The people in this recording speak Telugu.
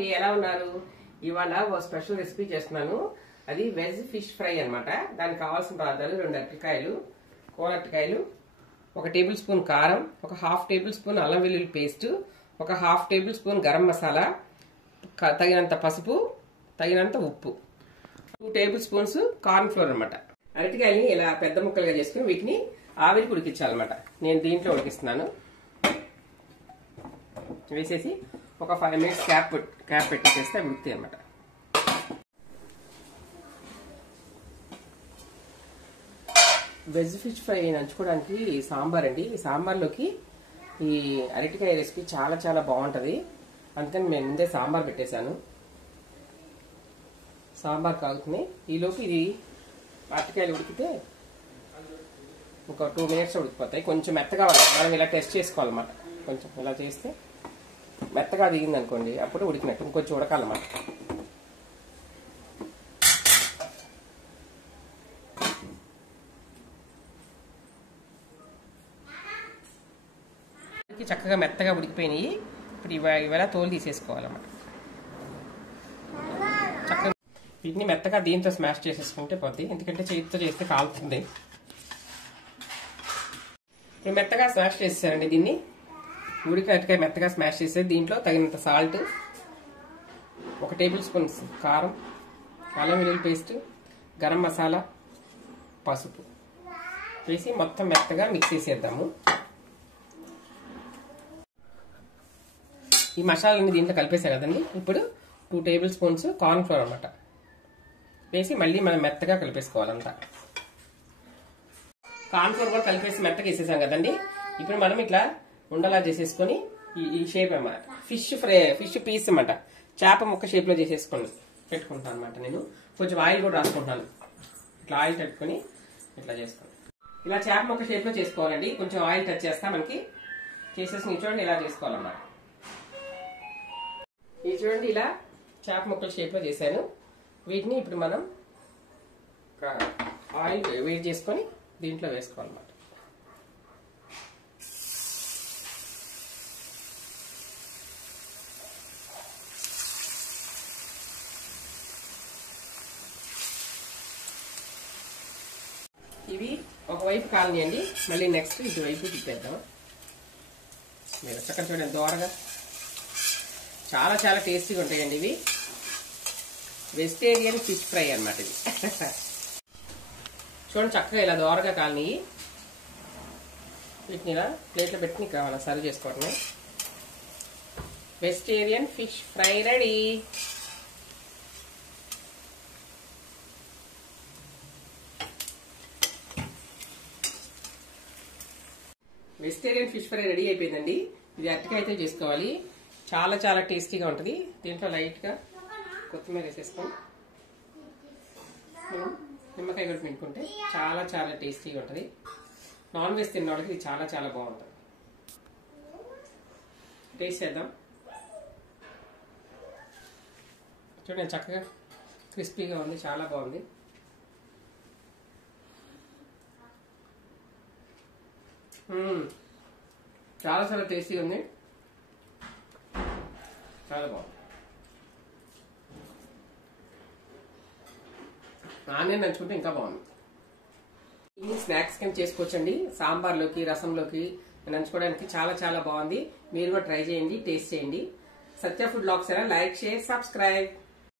అండి, ఎలా ఉన్నారు? ఇవాళ ఓ స్పెషల్ రెసిపీ చేస్తున్నాను. అది వెజ్ ఫిష్ ఫ్రై అన్నమాట. దానికి కావాల్సిన పదార్థాలు 2 అరటికాయలు, కోలరటికాయలు, 1 టేబుల్ స్పూన్ కారం, 1/2 టేబుల్ స్పూన్ అల్లం వెల్లుల్లి paste, 1/2 table spoon garam masala, తగినంత పసుపు, తగినంత ఉప్పు, 2 టేబుల్ స్పూన్స్ కార్న్ ఫ్లోర్ అనమాట. అరటికాయని ఇలా పెద్ద ముక్కలుగా చేసుకుని వీటిని ఆవిరికి ఉడికించాలన్నమాట. నేను దీంట్లో ఉడికిస్తున్నాను. వేసేసి ఒక 5 మినిట్స్ క్యాప్ పెట్టేస్తే ఉడుకుతాయి అన్నమాట. వెజ్ ఫిష్ ఫ్రై నంచుకోవడానికి సాంబార్ అండి. ఈ సాంబార్లోకి ఈ అరటికాయ రెసిపీ చాలా చాలా బాగుంటుంది. అందుకని నేను ముందే సాంబార్ పెట్టేశాను. సాంబార్ కాగుతుంది. ఈలోపు ఇది అరటికాయలు ఉడికితే ఒక 2 మినిట్స్ ఉడికిపోతాయి. కొంచెం మెత్తగా మనం ఇలా టెస్ట్ చేసుకోవాలన్నమాట. కొంచెం ఇలా చేస్తే మెత్తగా దిగింది అనుకోండి, అప్పుడు ఉడికినట్టు. ఇంకొంచెం ఉడకాలన్నమాట. చక్కగా మెత్తగా ఉడికిపోయినాయి. ఇప్పుడు ఇవాళ తోలు తీసేసుకోవాలన్నమాట. చక్కగా వీటిని మెత్తగా దీంతో స్మాష్ చేసేసుకుంటే పోద్ది, ఎందుకంటే చేతితో చేస్తే కాలుతుంది. ఇప్పుడు మెత్తగా స్మాష్ చేసేసారండి. దీన్ని ఉడికాయ మెత్తగా స్మాష్ చేసేది. దీంట్లో తగినంత సాల్ట్, 1 టేబుల్ స్పూన్ కారం, అల్లం వెల్లుల్లి పేస్ట్, గరం మసాలా, పసుపు వేసి మొత్తం మెత్తగా మిక్స్ చేసేద్దాము. ఈ మసాలాన్ని దీంట్లో కలిపేసాం కదండి. ఇప్పుడు 2 టేబుల్ స్పూన్స్ కార్న్ ఫ్లోర్ అనమాట వేసి మళ్ళీ మనం మెత్తగా కలిపేసుకోవాలంతా. కార్న్ ఫ్లోర్ కూడా కలిపేసి మెత్తగా వేసేసాం కదండి. ఇప్పుడు మనం ఇట్లా ఉండలా చేసేసుకొని ఈ షేప్ అన్నమాట. ఫిష్ పీస్ అన్నమాట. చేప ముక్క షేప్ లో చేసేసుకొని పెట్టుకుంటాను అనమాట. నేను కొంచెం ఆయిల్ కూడా రాసుకుంటాను. ఇట్లా ఆయిల్ పెట్టుకుని ఇట్లా చేసుకోండి. ఇలా చేప ముక్క షేప్ లో చేసుకోవాలండి. కొంచెం ఆయిల్ టచ్ చేస్తా మనకి చేసేసి చూడండి ఇలా చేసుకోవాలన్నమాట. ఇది చూడండి ఇలా చేప ముక్కల షేప్ లో చేశాను. వీటిని ఇప్పుడు మనం ఆయిల్ వేడి చేసుకొని దీంట్లో వేసుకోవాలన్నమాట. ఇవి ఒకవైపు కాలనియండి, మళ్ళీ నెక్స్ట్ ఇటువైపు తిప్పేద్దాం. మీరు చక్కగా చూడండి దోరగా చాలా చాలా టేస్టీగా ఉంటాయండి. ఇవి వెజిటేరియన్ ఫిష్ ఫ్రై అన్నమాట. ఇది చూడండి చక్కగా ఇలా దోరగా కాలనీ. వీటిని ఇలా ప్లేట్లో పెట్టి కావాలా సర్వ్ చేసుకోవడమే. Vegetarian fish fry ready. Vegetarian fish fry ready అయిపోయిందండి. ఇది అరటికాయతో చేసుకోవాలి. చాలా చాలా టేస్టీగా ఉంటుంది. దీంట్లో లైట్గా కొత్తిమీర వేసేసుకొని నిమ్మకాయ కూడా పిండుకుంటే చాలా చాలా టేస్టీగా ఉంటుంది. నాన్ వెజ్ తిన్న వాళ్ళకి ఇది చాలా చాలా బాగుంటుంది. టేస్ట్ చేద్దాం. చూడండి చక్కగా క్రిస్పీగా ఉంది, చాలా బాగుంది. చాలా చాలా టేస్టీగా ఉంది, చాలా బాగుంది. ఆనియన్ నంచుకుంటే ఇంకా బాగుంది. ఇది స్నాక్స్ కింద చేసుకోవచ్చండి. సాంబార్లోకి, రసంలోకి నంచుకోవడానికి చాలా చాలా బాగుంది. మీరు కూడా ట్రై చేయండి, టేస్ట్ చేయండి. Satya food blogs like, share, subscribe.